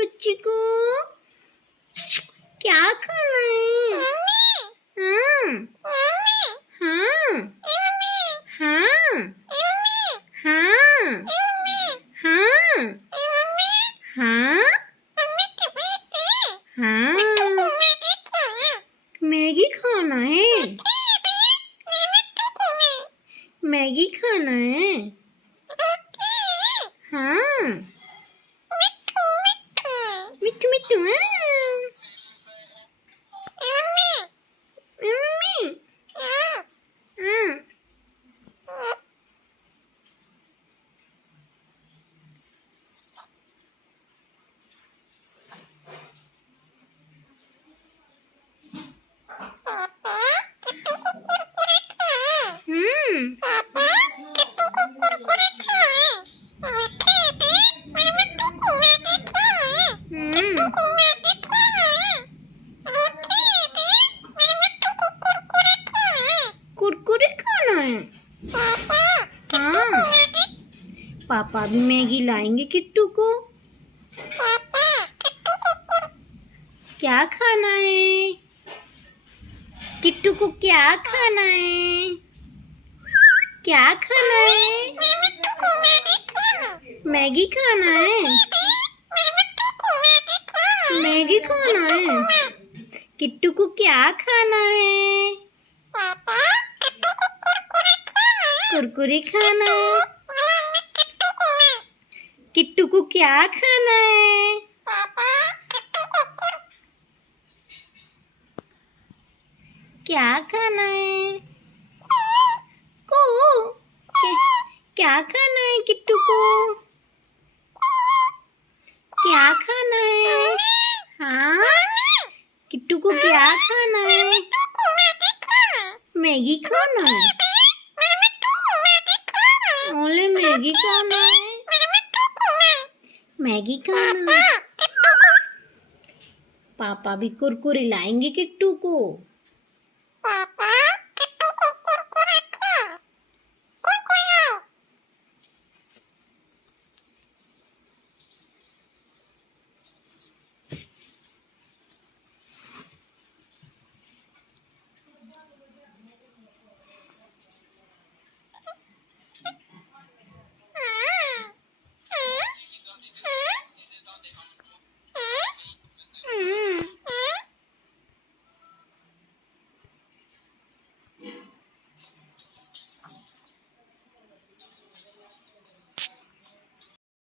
बच्चे को? क्या खाना है? हाँ हाँ हाँ हाँ हाँ हाँ हाँ। मैगी खाना है? मैगी खाना है? हाँ। मिट्टू मिट्टू मम्मी। हाँ। कुरकुरे खाना है? हाँ। पापा भी मैगी लाएंगे किट्टू को। क्या खाना है? किट्टू को क्या खाना है? क्या खाना है? मैगी खाना है? मैगी खाना है? किट्टू को क्या खाना है? कुरकुरे खाना है? किट्टू को क्या खाना है? क्या खाना है? को क्या खाना है किट्टू को? क्या खाना है? हाँ। किट्टू को क्या खाना है? मैगी खाना है? ओले मैगी खाना है? मैगी खाना है? पापा भी कुरकुरे लाएंगे किट्टू को।